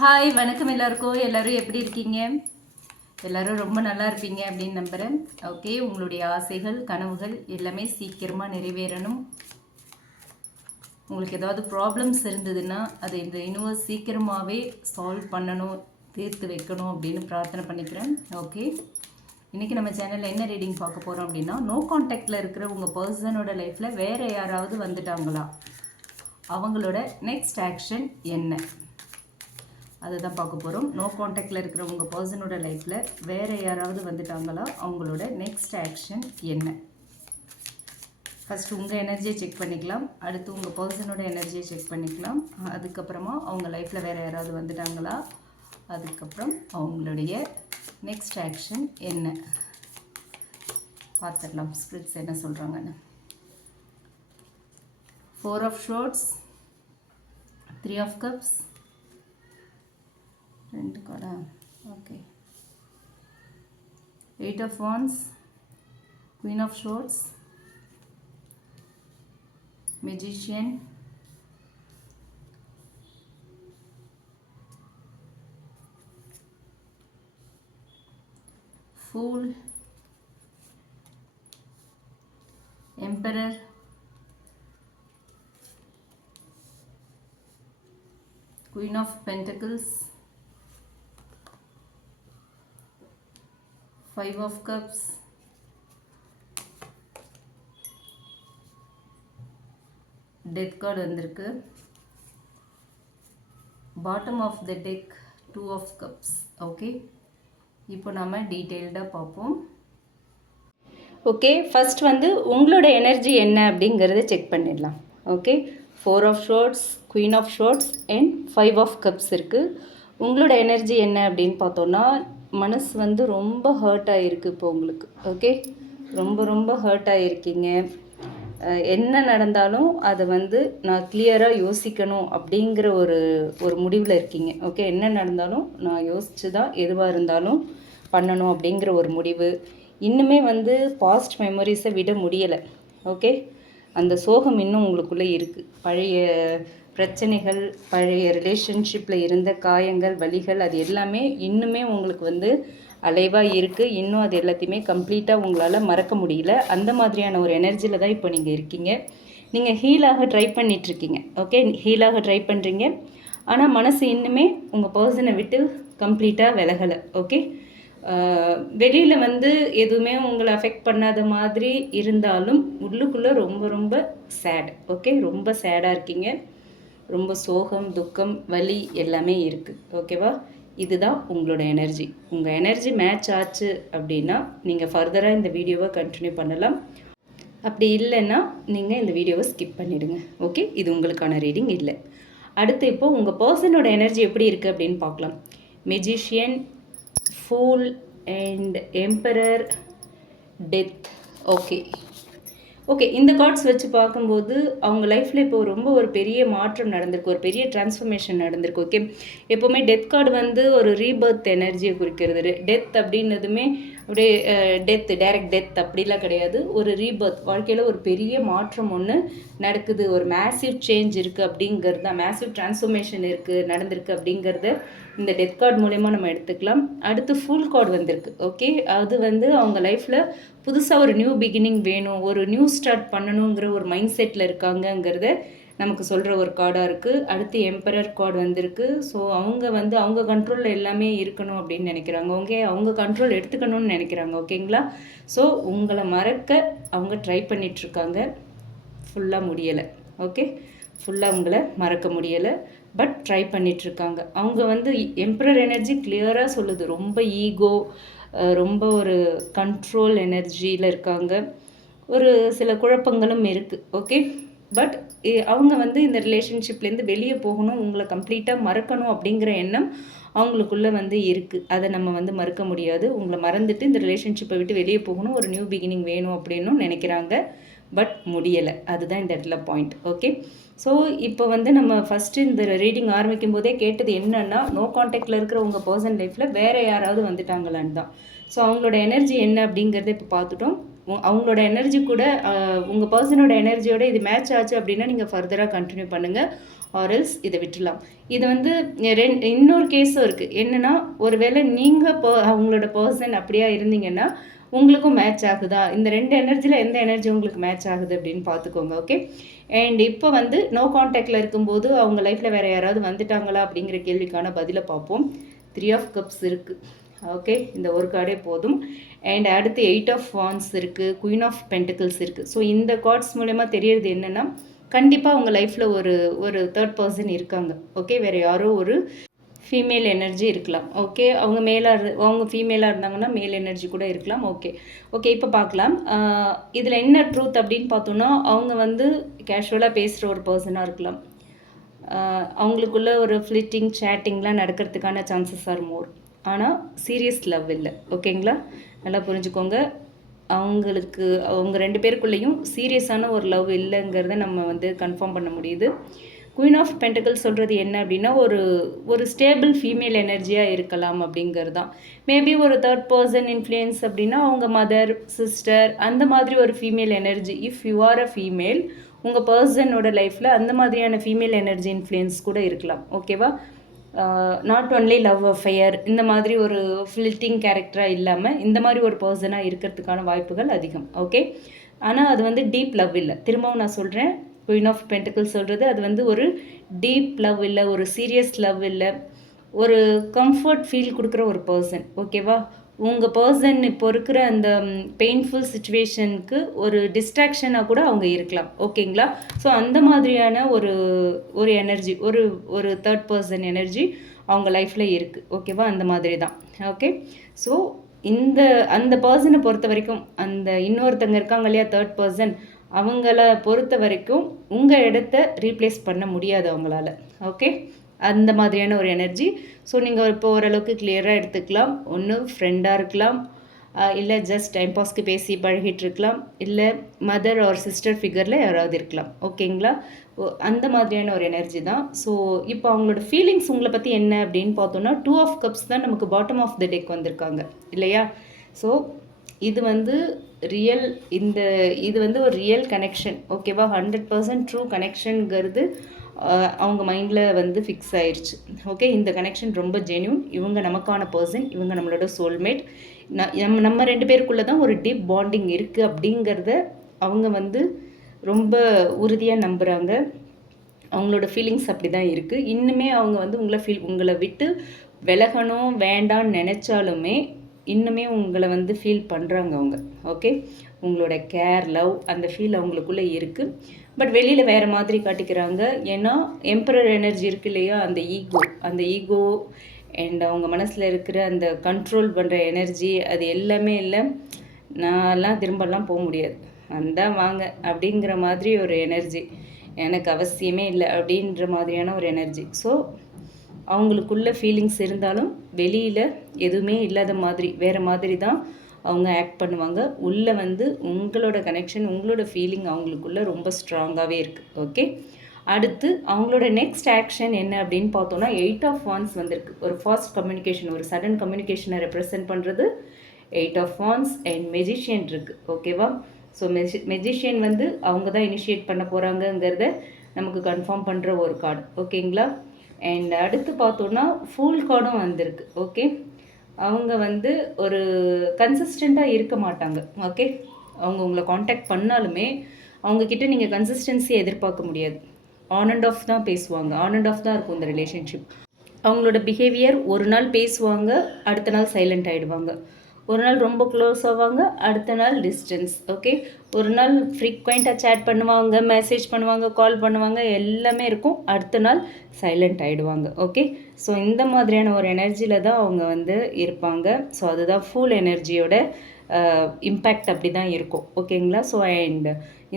Hi வணக்கம் எல்லாருக்கும். எல்லோரும் எப்படி இருக்கீங்க? எல்லோரும் ரொம்ப நல்லா இருப்பீங்க அப்படின்னு நம்புகிறேன். ஓகே, உங்களுடைய ஆசைகள் கனவுகள் எல்லாமே சீக்கிரமாக நிறைவேறணும். உங்களுக்கு ஏதாவது ப்ராப்ளம்ஸ் இருந்ததுன்னா அதை இந்த யூனிவர்ஸ் சீக்கிரமாகவே சால்வ் பண்ணணும், தீர்த்து வைக்கணும் அப்படின்னு பிரார்த்தனை பண்ணிக்கிறேன். ஓகே, இன்றைக்கி நம்ம சேனலில் என்ன ரீடிங் பார்க்க போகிறோம் அப்படின்னா, நோ கான்டாக்டில் இருக்கிற உங்கள் பர்சனோட லைஃப்பில் வேறு யாராவது வந்துட்டாங்களா, அவங்களோட நெக்ஸ்ட் ஆக்ஷன் என்ன, அதுதான் பார்க்க போகிறோம். நோ கான்டாக்டில் இருக்கிற உங்கள் பர்சனோட லைஃப்பில் வேறு யாராவது வந்துட்டாங்களா, அவங்களோட நெக்ஸ்ட் ஆக்ஷன் என்ன. ஃபஸ்ட்டு உங்கள் எனர்ஜியை செக் பண்ணிக்கலாம், அடுத்து உங்கள் பர்சனோட எனர்ஜியை செக் பண்ணிக்கலாம், அதுக்கப்புறமா அவங்க லைஃப்பில் வேறு யாராவது வந்துட்டாங்களா, அதுக்கப்புறம் அவங்களுடைய நெக்ஸ்ட் ஆக்ஷன் என்ன பார்த்துடலாம். ஸ்பிரிட்ஸ் என்ன சொல்கிறாங்கன்னு. 4 of Swords, 3 of Cups, 2 கார்டா, okay, 8 of Wands, Queen of Swords, Magician, Fool, Emperor, Queen of Pentacles, 5 of Cups, Death card வந்திருக்கு. Bottom of the deck 2 of Cups. Okay, இப்போ நம்ம டீட்டெயில்டாக பார்ப்போம். ஓகே, ஃபஸ்ட் வந்து உங்களோட எனர்ஜி என்ன அப்படிங்கிறத செக் பண்ணிடலாம். Okay, 4 of Swords, Queen of Swords and 5 of Cups இருக்குது. உங்களோட எனர்ஜி என்ன அப்படின்னு பார்த்தோன்னா, மனசு வந்து ரொம்ப ஹர்ட் ஆகிருக்கு இப்போ உங்களுக்கு. ஓகே, ரொம்ப ஹர்ட் ஆகிருக்கீங்க. என்ன நடந்தாலும் அதை வந்து நான் கிளியராக யோசிக்கணும் அப்படிங்கிற ஒரு முடிவில் இருக்கீங்க. ஓகே, என்ன நடந்தாலும் நான் யோசித்து தான் எதுவாக இருந்தாலும் பண்ணணும் அப்படிங்கிற ஒரு முடிவு. இன்னுமே வந்து பாஸ்ட் மெமரிஸை விட முடியலை. ஓகே, அந்த சோகம் இன்னும் உங்களுக்குள்ளே இருக்குது. பழைய பிரச்சனைகள், பழைய ரிலேஷன்ஷிப்பில் இருந்த காயங்கள், வலிகள், அது எல்லாமே இன்னுமே உங்களுக்கு வந்து அலைவாக இருக்குது. இன்னும் அது எல்லாத்தையுமே கம்ப்ளீட்டாக உங்களால் மறக்க முடியல. அந்த மாதிரியான ஒரு எனர்ஜியில் தான் இப்போ நீங்கள் இருக்கீங்க. நீங்கள் ஹீலாக ட்ரை பண்ணிகிட்ருக்கீங்க. ஓகே, ஹீலாக ட்ரை பண்ணுறீங்க. ஆனால் மனசு இன்னுமே உங்கள் பர்சனை விட்டு கம்ப்ளீட்டாக விலகலை. ஓகே, வெளியில் வந்து எதுவுமே உங்களை அஃபெக்ட் பண்ணாத மாதிரி இருந்தாலும் உள்ளுக்குள்ளே ரொம்ப சேட். ஓகே, ரொம்ப சேடாக இருக்கீங்க. ரொம்ப சோகம், துக்கம், வலி எல்லாமே இருக்குது. ஓகேவா, இதுதான் உங்களோட எனர்ஜி. உங்கள் எனர்ஜி மேட்ச் ஆச்சு அப்படின்னா நீங்கள் ஃபர்தராக இந்த வீடியோவை கண்டினியூ பண்ணலாம். அப்படி இல்லைன்னா நீங்கள் இந்த வீடியோவை ஸ்கிப் பண்ணிவிடுங்க. ஓகே, இது உங்களுக்கான ரீடிங் இல்லை. அடுத்து இப்போது உங்கள் பர்சனோட எனர்ஜி எப்படி இருக்குது அப்படின்னு பார்க்கலாம். Magician, fool and emperor, death. Okay, இந்த கார்ட்ஸ் வச்சு பார்க்கும்போது அவங்க லைஃப்பில் இப்போ ரொம்ப ஒரு பெரிய மாற்றம் நடந்திருக்கு, ஒரு பெரிய டிரான்ஸ்ஃபர்மேஷன் நடந்திருக்கு. ஓகே, எப்போவுமே டெத் கார்டு வந்து ஒரு ரீபர்த் எனர்ஜியை குறிக்கிறது. டெத் அப்படின்னதுமே அப்படியே டைரக்ட் டெத் அப்படிலாம் கிடையாது. ஒரு ரீபர்த், வாழ்க்கையில் ஒரு பெரிய மாற்றம் ஒன்று நடக்குது, ஒரு மேசிவ் சேஞ்ச் இருக்குது அப்படிங்கிறது தான், மேசிவ் டிரான்ஸ்ஃபர்மேஷன் நடந்திருக்கு அப்படிங்கிறத இந்த டெத் கார்டு மூலயமா நம்ம எடுத்துக்கலாம். அடுத்து ஃபுல் கார்டு வந்திருக்கு. ஓகே, அது வந்து அவங்க லைஃப்பில் புதுசாக ஒரு நியூ பிகினிங் வேணும், ஒரு நியூ ஸ்டார்ட் பண்ணணுங்கிற ஒரு மைண்ட் செட்டில் இருக்காங்கங்கிறத நமக்கு சொல்கிற ஒரு கார்டாக இருக்குது. அடுத்து எம்பரர் கார்டு வந்திருக்கு. ஸோ அவங்க வந்து அவங்க கண்ட்ரோலில் எல்லாமே இருக்கணும் அப்படின்னு நினைக்கிறாங்க. அவங்க கண்ட்ரோல் எடுத்துக்கணும்னு நினைக்கிறாங்க. ஓகேங்களா, ஸோ உங்களை மறக்க அவங்க ட்ரை பண்ணிகிட்ருக்காங்க. ஃபுல்லாக முடியலை. ஓகே, ஃபுல்லாக உங்களை மறக்க முடியலை, பட் ட்ரை பண்ணிகிட்ருக்காங்க. அவங்க வந்து எம்பரர் எனர்ஜி கிளியராக சொல்லுது, ரொம்ப ஈகோ, ரொம்ப ஒரு கண்ட்ரோல் எனர்ஜியில் இருக்காங்க. ஒரு சில குழப்பங்களும் இருக்குது. ஓகே, பட் அவங்க வந்து இந்த ரிலேஷன்ஷிப்லேருந்து வெளியே போகணும், உங்களை கம்ப்ளீட்டாக மறக்கணும் அப்படிங்கிற எண்ணம் அவங்களுக்குள்ளே வந்து இருக்குது. அதை நம்ம வந்து மறுக்க முடியாது. உங்களை மறந்துட்டு இந்த ரிலேஷன்ஷிப்பை விட்டு வெளியே போகணும், ஒரு நியூ பிகினிங் வேணும் அப்படின்னும் நினைக்கிறாங்க, பட் முடியலை. அதுதான் இந்த இடத்துல பாயிண்ட். ஓகே, ஸோ இப்போ வந்து நம்ம ஃபஸ்ட்டு இந்த ரீடிங் ஆரம்பிக்கும் போதே கேட்டது என்னன்னா, நோ கான்டாக்டில் இருக்கிற உங்கள் பர்சன் லைஃப்பில் வேறு யாராவது வந்துட்டாங்களான்னு தான். ஸோ அவங்களோட எனர்ஜி என்ன அப்படிங்கிறத இப்போ பார்த்துட்டோம். அவங்களோட எனர்ஜி கூட உங்கள் பர்சனோட எனர்ஜியோட இது மேட்ச் ஆச்சு அப்படின்னா நீங்கள் ஃபர்தராக கண்டினியூ பண்ணுங்கள், ஆர்எல்ஸ் இதை விட்டுலாம். இது வந்து இன்னொரு கேஸும் இருக்குது. என்னென்னா, ஒருவேளை நீங்கள் அவங்களோட பர்சன் அப்படியா இருந்தீங்கன்னா உங்களுக்கும் மேட்ச் ஆகுதா, இந்த 2 எனர்ஜியில் எந்த எனர்ஜி உங்களுக்கு மேட்ச் ஆகுது அப்படின்னு பார்த்துக்கோங்க. ஓகே. அண்ட் இப்போ வந்து நோ கான்டாக்டில் இருக்கும்போது அவங்க லைஃப்பில் வேறு யாராவது வந்துட்டாங்களா அப்படிங்கிற கேள்விக்கான பதிலை பார்ப்போம். 3 ஆஃப் கப்ஸ் இருக்குது. ஓகே, இந்த ஒரு கார்டே போதும். அண்ட் அடுத்து 8 ஆஃப் வான்ஸ் இருக்குது, குயின் ஆஃப் பென்டிகிள்ஸ் இருக்குது. ஸோ இந்த கார்ட்ஸ் மூலமா தெரியறது என்னென்னா, கண்டிப்பாக உங்கள் லைஃப்பில் ஒரு தேர்ட் பர்சன் இருக்காங்க. ஓகே, வேறு யாரோ ஒரு ஃபீமேல் எனர்ஜி இருக்கலாம். ஓகே, அவங்க ஃபீமேலாக இருந்தாங்கன்னா மேல் எனர்ஜி கூட இருக்கலாம். ஓகே ஓகே இப்போ பார்க்கலாம். இதில் என்ன ட்ரூத் அப்படின்னு பார்த்தோன்னா, அவங்க வந்து கேஷுவலாக பேசுகிற ஒரு பர்சனாக இருக்கலாம். அவங்களுக்குள்ள ஒரு ஃப்ளிட்டிங் சேட்டிங்லாம் நடக்கிறதுக்கான சான்சஸ் ஆர் மோர். ஆனால் சீரியஸ் லவ் இல்லை. ஓகேங்களா, நல்லா புரிஞ்சுக்கோங்க. அவங்க 2 பேருக்குள்ளேயும் சீரியஸான ஒரு லவ் இல்லைங்கிறத நம்ம வந்து கன்ஃபார்ம் பண்ண முடியுது. குயின் ஆஃப் பென்டிகிள்ஸ் சொல்கிறது என்ன அப்படின்னா, ஒரு ஸ்டேபிள் ஃபீமேல் எனர்ஜியாக இருக்கலாம் அப்படிங்கிறது தான். மேபி ஒரு தேர்ட் பர்சன் இன்ஃப்ளூயன்ஸ் அப்படின்னா அவங்க மதர், சிஸ்டர், அந்த மாதிரி ஒரு female energy. If you are a female, உங்கள் பர்சனோட லைஃப்பில் அந்த மாதிரியான ஃபீமேல் எனர்ஜி இன்ஃப்ளூயன்ஸ் கூட இருக்கலாம். ஓகேவா, நாட் ஒன்லி லவ் அஃபையர், இந்த மாதிரி ஒரு ஃபில்ட்டிங் கேரக்டராக இல்லாமல் இந்த மாதிரி ஒரு பர்சனாக இருக்கிறதுக்கான வாய்ப்புகள் அதிகம். ஓகே, ஆனால் அது வந்து டீப் லவ் இல்லை. திரும்பவும் நான் சொல்கிறேன், குயின் ஆஃப் பென்டிகிள்ஸ் சொல்கிறது அது வந்து ஒரு டீப் லவ் இல்லை, ஒரு சீரியஸ் லவ் இல்லை, ஒரு கம்ஃபர்ட் ஃபீல் கொடுக்குற ஒரு பர்சன். ஓகேவா, உங்கள் பர்சன் இப்போ இருக்கிற அந்த பெயின்ஃபுல் சுச்சுவேஷனுக்கு ஒரு டிஸ்ட்ராக்ஷனாக கூட அவங்க இருக்கலாம். ஓகேங்களா, ஸோ அந்த மாதிரியான ஒரு எனர்ஜி, ஒரு தேர்ட் பர்சன் எனர்ஜி அவங்க லைஃப்பில் இருக்குது. ஓகேவா, அந்த மாதிரி தான். ஓகே, ஸோ அந்த பர்சனை பொறுத்த வரைக்கும், அந்த இன்னொருத்தங்க இருக்காங்க இல்லையா தேர்ட் பர்சன், அவங்கள பொறுத்த வரைக்கும் உங்கள் இடத்த ரீப்ளேஸ் பண்ண முடியாது அவங்களால. ஓகே, அந்த மாதிரியான ஒரு எனர்ஜி. ஸோ நீங்கள் இப்போ ஓரளவுக்கு கிளியராக எடுத்துக்கலாம். ஒன்று ஃப்ரெண்டாக இருக்கலாம், இல்லை ஜஸ்ட் டைம் பாஸ்க்கு பேசி பழகிட்டு இருக்கலாம், இல்லை மதர் ஆர் சிஸ்டர் ஃபிகரில் யாராவது இருக்கலாம். ஓகேங்களா, அந்த மாதிரியான ஒரு எனர்ஜி தான். ஸோ இப்போ அவங்களோட ஃபீலிங்ஸ் உங்களை பற்றி என்ன அப்படின்னு பார்த்தோன்னா, 2 ஆஃப் கப்ஸ் தான் நமக்கு பாட்டம் ஆஃப் த டெக் வந்திருக்காங்க இல்லையா. ஸோ இது வந்து இது வந்து ஒரு ரியல் கனெக்ஷன். ஓகேவா, 100% ட்ரூ கனெக்ஷனுங்கிறது அவங்க மைண்டில் வந்து ஃபிக்ஸ் ஆயிடுச்சு. ஓகே, இந்த கனெக்ஷன் ரொம்ப ஜென்யூன். இவங்க நமக்கான பர்சன், இவங்க நம்மளோட சோல்மேட். நம்ம 2 பேருக்குள்ளே தான் ஒரு டீப் பாண்டிங் இருக்குது அப்படிங்கிறத அவங்க வந்து ரொம்ப உறுதியாக நம்புகிறாங்க. அவங்களோட ஃபீலிங்ஸ் அப்படி தான் இருக்குது. இன்னுமே அவங்க வந்து உங்களை விட்டு விலகணும் வேண்டான்னு நினச்சாலுமே இன்னுமே உங்களை வந்து ஃபீல் பண்ணுறாங்க அவங்க. ஓகே, உங்களோட கேர், லவ், அந்த ஃபீல் அவங்களுக்குள்ளே இருக்குது. பட் வெளியில் வேறு மாதிரி காட்டிக்கிறாங்க. ஏன்னா எம்பரர் எனர்ஜி இருக்குது இல்லையா, அந்த ஈகோ அண்ட் அவங்க மனசில் இருக்கிற அந்த கண்ட்ரோல் பண்ணுற எனர்ஜி, அது எல்லாமே இல்லை. நான்லாம் திரும்பலாம் போக முடியாது, வந்தால் வாங்க அப்படிங்கிற மாதிரி ஒரு எனர்ஜி, எனக்கு அவசியமே இல்லை அப்படின்ற மாதிரியான ஒரு எனர்ஜி. ஸோ அவங்களுக்குள்ள ஃபீலிங்ஸ் இருந்தாலும் வெளியில் எதுவுமே இல்லாத மாதிரி வேறு மாதிரி தான் அவங்க ஆக்ட் பண்ணுவாங்க. உள்ளே வந்து உங்களோட கனெக்ஷன், உங்களோட ஃபீலிங் அவங்களுக்குள்ள ரொம்ப ஸ்ட்ராங்காகவே இருக்குது. ஓகே, அடுத்து அவங்களோட நெக்ஸ்ட் ஆக்ஷன் என்ன அப்படின்னு பார்த்தோன்னா, 8 ஆஃப் வான்ஸ் வந்திருக்கு. ஒரு ஃபாஸ்ட் கம்யூனிகேஷன், ஒரு சடன் கம்யூனிகேஷனை ரெப்ரசன்ட் பண்ணுறது 8 ஆஃப் வான்ஸ் அண்ட் மெஜிஷியன் இருக்குது. ஓகேவா, ஸோ மெஜிஷியன் வந்து அவங்க தான் இனிஷியேட் பண்ண போகிறாங்கங்கிறத நமக்கு கன்ஃபார்ம் பண்ணுற ஒரு கார்டு. ஓகேங்களா, அண்ட் அடுத்து பார்த்தோன்னா ஃபூல் கார்டும் வந்திருக்கு. ஓகே, அவங்க வந்து ஒரு கன்சிஸ்டண்ட்டாக இருக்க மாட்டாங்க. ஓகே, அவங்க உங்களை காண்டாக்ட் பண்ணாலுமே அவங்கக்கிட்ட நீங்கள் கன்சிஸ்டன்சியை எதிர்பார்க்க முடியாது. ஆன் அண்ட் ஆஃப் தான் பேசுவாங்க, ஆன் அண்ட் ஆஃப் தான் இருக்கும் இந்த ரிலேஷன்ஷிப். அவங்களோட பிஹேவியர், ஒரு நாள் பேசுவாங்க, அடுத்த நாள் சைலண்ட் ஆகிடுவாங்க. ஒரு நாள் ரொம்ப க்ளோஸ் ஆவாங்க, அடுத்த நாள் டிஸ்டன்ஸ். ஓகே, ஒரு நாள் ஃப்ரீக்வெண்ட்டாக சேட் பண்ணுவாங்க, மெசேஜ் பண்ணுவாங்க, கால் பண்ணுவாங்க, எல்லாமே இருக்கும், அடுத்த நாள் சைலண்ட் ஆகிடுவாங்க. ஓகே, ஸோ இந்த மாதிரியான ஒரு எனர்ஜியில் தான் அவங்க வந்து இருப்பாங்க. ஸோ அதுதான் ஃபுல் எனர்ஜியோட இம்பேக்ட் அப்படி தான் இருக்கும். ஓகேங்களா, ஸோ அண்ட்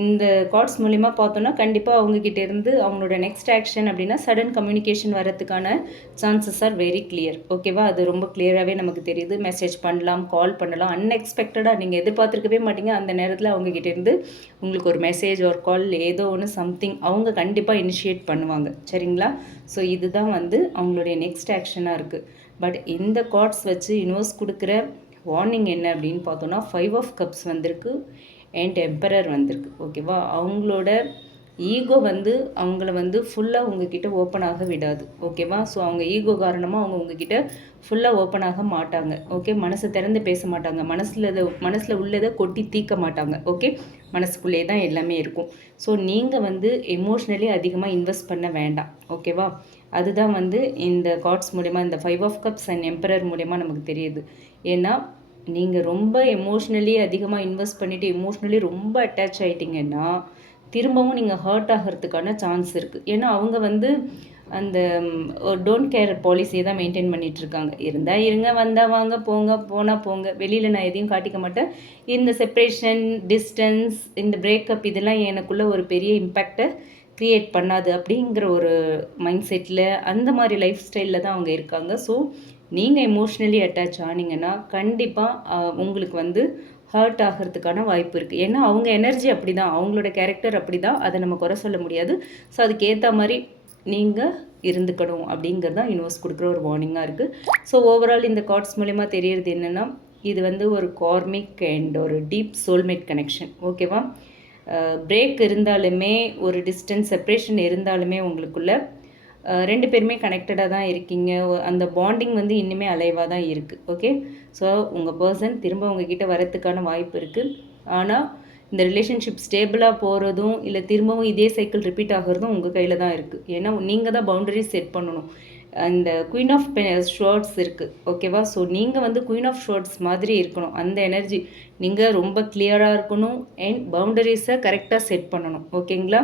இந்த கார்ட்ஸ் மூலிமா பார்த்தோன்னா கண்டிப்பாக அவங்கக்கிட்ட இருந்து அவங்களோட நெக்ஸ்ட் ஆக்ஷன் அப்படின்னா சடன் கம்யூனிகேஷன் வரதுக்கான சான்சஸ் ஆர் வெரி கிளியர். ஓகேவா, அது ரொம்ப கிளியராகவே நமக்கு தெரியுது. மெசேஜ் பண்ணலாம், கால் பண்ணலாம், அன்எக்ஸ்பெக்டடாக நீங்கள் எதிர்பார்த்துருக்கவே மாட்டீங்க, அந்த நேரத்தில் அவங்கக்கிட்ட இருந்து உங்களுக்கு ஒரு மெசேஜ் ஒரு கால் ஏதோ ஒன்று சம்திங் அவங்க கண்டிப்பாக இனிஷியேட் பண்ணுவாங்க. சரிங்களா, ஸோ இதுதான் வந்து அவங்களுடைய நெக்ஸ்ட் ஆக்ஷனாக இருக்குது. பட் இந்த கார்ட்ஸ் வச்சு யூனிவர்ஸ் கொடுக்குற வார்னிங் என்ன அப்படின்னு பார்த்தோன்னா 5 ஆஃப் கப்ஸ் வந்திருக்கு அண்ட் எம்பரர் வந்திருக்கு. ஓகேவா? அவங்களோட ஈகோ வந்து அவங்கள வந்து ஃபுல்லாக உங்ககிட்ட ஓப்பன் ஆக விடாது. ஓகேவா? ஸோ அவங்க ஈகோ காரணமாக அவங்க உங்ககிட்ட ஃபுல்லாக ஓப்பன் ஆக மாட்டாங்க. ஓகே, மனசை திறந்து பேச மாட்டாங்க. மனசில் உள்ளதை கொட்டி தீர்க்க மாட்டாங்க. ஓகே, மனசுக்குள்ளே தான் எல்லாமே இருக்கும். ஸோ நீங்கள் வந்து எமோஷ்னலி அதிகமாக இன்வெஸ்ட் பண்ண வேண்டாம். ஓகேவா? அதுதான் வந்து இந்த கார்ட்ஸ் மூலயமா, இந்த 5 ஆஃப் கப்ஸ் அண்ட் எம்பரர் மூலயமா நமக்கு தெரியுது. ஏன்னா நீங்கள் ரொம்ப எமோஷ்னலி அதிகமாக இன்வெஸ்ட் பண்ணிவிட்டு எமோஷ்னலி ரொம்ப அட்டாச் ஆகிட்டிங்கன்னா திரும்பவும் நீங்கள் ஹர்ட் ஆகிறதுக்கான சான்ஸ் இருக்குது. ஏன்னா அவங்க வந்து அந்த டோன்ட் கேர் பாலிசியை தான் மெயின்டைன் பண்ணிகிட்ருக்காங்க. இருந்தால் இருங்க, வந்தால் வாங்க, போங்க, போனால் போங்க, வெளியில் நான் எதையும் காட்டிக்க மாட்டேன். இந்த செப்ரேஷன், டிஸ்டன்ஸ், இந்த பிரேக்கப் இதெல்லாம் எனக்குள்ளே ஒரு பெரிய இம்பேக்டை க்ரியேட் பண்ணாது அப்படிங்கிற ஒரு மைண்ட் செட்டில், அந்த மாதிரி லைஃப் ஸ்டைலில் தான் அவங்க இருக்காங்க. ஸோ நீங்கள் எமோஷ்னலி அட்டாச் ஆனீங்கன்னா கண்டிப்பாக உங்களுக்கு வந்து ஹர்ட் ஆகிறதுக்கான வாய்ப்பு இருக்குது. ஏன்னா அவங்க எனர்ஜி அப்படி தான், அவங்களோட கேரக்டர் அப்படி தான், அதை நம்ம குறை சொல்ல முடியாது. ஸோ அதுக்கேற்ற மாதிரி நீங்கள் இருந்துக்கணும் அப்படிங்கிறது தான் யூனிவர்ஸ் கொடுக்குற ஒரு வார்னிங்காக இருக்குது. ஸோ ஓவரால் இந்த கார்ட்ஸ் மூலயமா தெரியறது என்னென்னா, இது வந்து ஒரு கார்மிக் அண்ட் ஒரு டீப் சோல்மேட் கனெக்ஷன். ஓகேவா? பிரேக் இருந்தாலுமே, ஒரு டிஸ்டன்ஸ் செப்ரேஷன் இருந்தாலுமே உங்களுக்குள்ள 2 பேருமே கனெக்டடாக தான் இருக்கீங்க. அந்த பாண்டிங் வந்து இன்னுமே அலைவாக தான் இருக்குது. ஓகே, ஸோ உங்கள் பர்சன் திரும்ப உங்ககிட்ட வரத்துக்கான வாய்ப்பு இருக்குது. ஆனால் இந்த ரிலேஷன்ஷிப் ஸ்டேபிளாக போகிறதும் இல்லை திரும்பவும் இதே சைக்கிள் ரிப்பீட் ஆகிறதும் உங்கள் கையில் தான் இருக்குது. ஏன்னா நீங்கள் தான் பவுண்டரிஸ் செட் பண்ணணும். அந்த குயின் ஆஃப் ஷார்ட்ஸ் இருக்குது. ஓகேவா? ஸோ நீங்கள் வந்து குயின் ஆஃப் ஷார்ட்ஸ் மாதிரி இருக்கணும். அந்த எனர்ஜி நீங்கள் ரொம்ப கிளியராக இருக்கணும் அண்ட் பவுண்டரிஸை கரெக்டாக செட் பண்ணணும். ஓகேங்களா?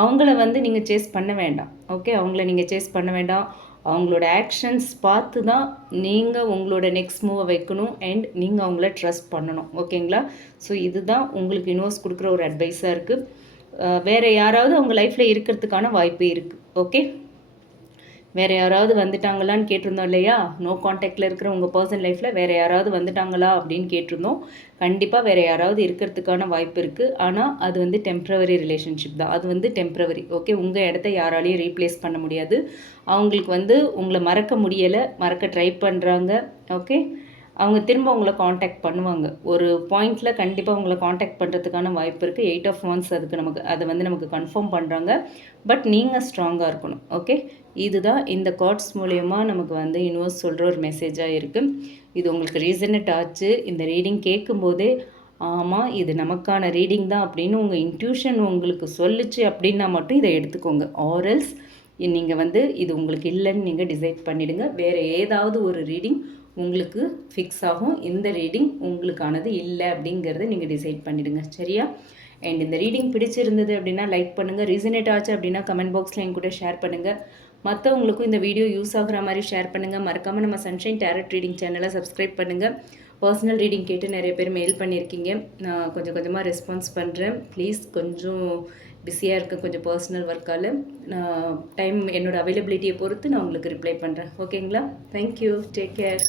அவங்கள வந்து நீங்கள் சேஸ் பண்ண வேண்டாம். ஓகே, அவங்கள நீங்கள் சேஸ் பண்ண வேண்டாம். அவங்களோட ஆக்ஷன்ஸ் பார்த்து தான் நீங்கள் உங்களோட நெக்ஸ்ட் மூவை வைக்கணும் அண்ட் நீங்கள் அவங்கள ட்ரஸ்ட் பண்ணணும். ஓகேங்களா? ஸோ இதுதான் உங்களுக்கு யூனிவர்ஸ் கொடுக்குற ஒரு அட்வைஸாக இருக்குது. வேறு யாராவது அவங்க லைஃப்பில் இருக்கிறதுக்கான வாய்ப்பு இருக்குது. ஓகே, வேறு யாராவது வந்துட்டாங்களான்னு கேட்டிருந்தோம் இல்லையா? நோ காண்டாக்டில் இருக்கிற உங்கள் பர்சன் லைஃப்பில் வேறு யாராவது வந்துட்டாங்களா அப்படின்னு கேட்டிருந்தோம். கண்டிப்பாக வேறு யாராவது இருக்கிறதுக்கான வாய்ப்பு இருக்குது. ஆனால் அது வந்து டெம்ப்ரவரி ரிலேஷன்ஷிப் தான். அது வந்து டெம்ப்ரவரி. ஓகே, உங்கள் இடத்த யாராலையும் ரீப்ளேஸ் பண்ண முடியாது. அவங்களுக்கு வந்து உங்களை மறக்க முடியலை, மறக்க ட்ரை பண்ணுறாங்க. ஓகே, அவங்க திரும்ப உங்களை காண்டாக்ட் பண்ணுவாங்க. ஒரு பாயிண்டில் கண்டிப்பாக உங்களை காண்டாக்ட் பண்ணுறதுக்கான வாய்ப்பு இருக்குது. 8 ஆஃப் மந்த்ஸ் அதை வந்து நமக்கு கன்ஃபார்ம் பண்ணுறாங்க. பட் நீங்கள் ஸ்ட்ராங்காக இருக்கணும். ஓகே, இதுதான் இந்த கார்ட்ஸ் மூலயமா நமக்கு வந்து யூனிவர்ஸ் சொல்கிற ஒரு மெசேஜாக இருக்குது. இது உங்களுக்கு ரீசனேட் ஆச்சு. இந்த ரீடிங் கேட்கும்போதே ஆமாம் இது நமக்கான ரீடிங் தான் அப்படின்னு உங்கள் இன்ட்யூஷன் உங்களுக்கு சொல்லிச்சு அப்படின்னா மட்டும் இதை எடுத்துக்கோங்க. ஆர்எல்ஸ் நீங்கள் வந்து இது உங்களுக்கு இல்லைன்னு நீங்கள் டிசைட் பண்ணிவிடுங்க. வேறு ஏதாவது ஒரு ரீடிங் உங்களுக்கு ஃபிக்ஸ் ஆகும். இந்த ரீடிங் உங்களுக்கானது இல்லை அப்படிங்கிறத நீங்கள் டிசைட் பண்ணிவிடுங்க. சரியா? அண்ட் இந்த ரீடிங் பிடிச்சிருந்தது அப்படின்னா லைக் பண்ணுங்கள். ரீசனேட் ஆச்சு அப்படின்னா கமெண்ட் பாக்ஸில் என் கூட ஷேர் பண்ணுங்கள். மற்றவங்களுக்கும் இந்த வீடியோ யூஸ் ஆகிற மாதிரி ஷேர் பண்ணுங்கள். மறக்காமல் நம்ம சன்ஷைன் டேரட் ரீடிங் சேனலை சப்ஸ்கிரைப் பண்ணுங்கள். பர்சனல் ரீடிங் கேட்டு நிறைய பேர் மெயில் பண்ணியிருக்கீங்க. நான் கொஞ்சம் கொஞ்சமாக ரெஸ்பான்ஸ் பண்ணுறேன். ப்ளீஸ், கொஞ்சம் பிஸியாக இருக்கேன் கொஞ்சம் பர்சனல் ஒர்க்கால். நான் டைம் என்னோடய அவைலபிலிட்டியை பொறுத்து நான் உங்களுக்கு ரிப்ளை பண்ணுறேன். ஓகேங்களா? தேங்க்யூ. Take care.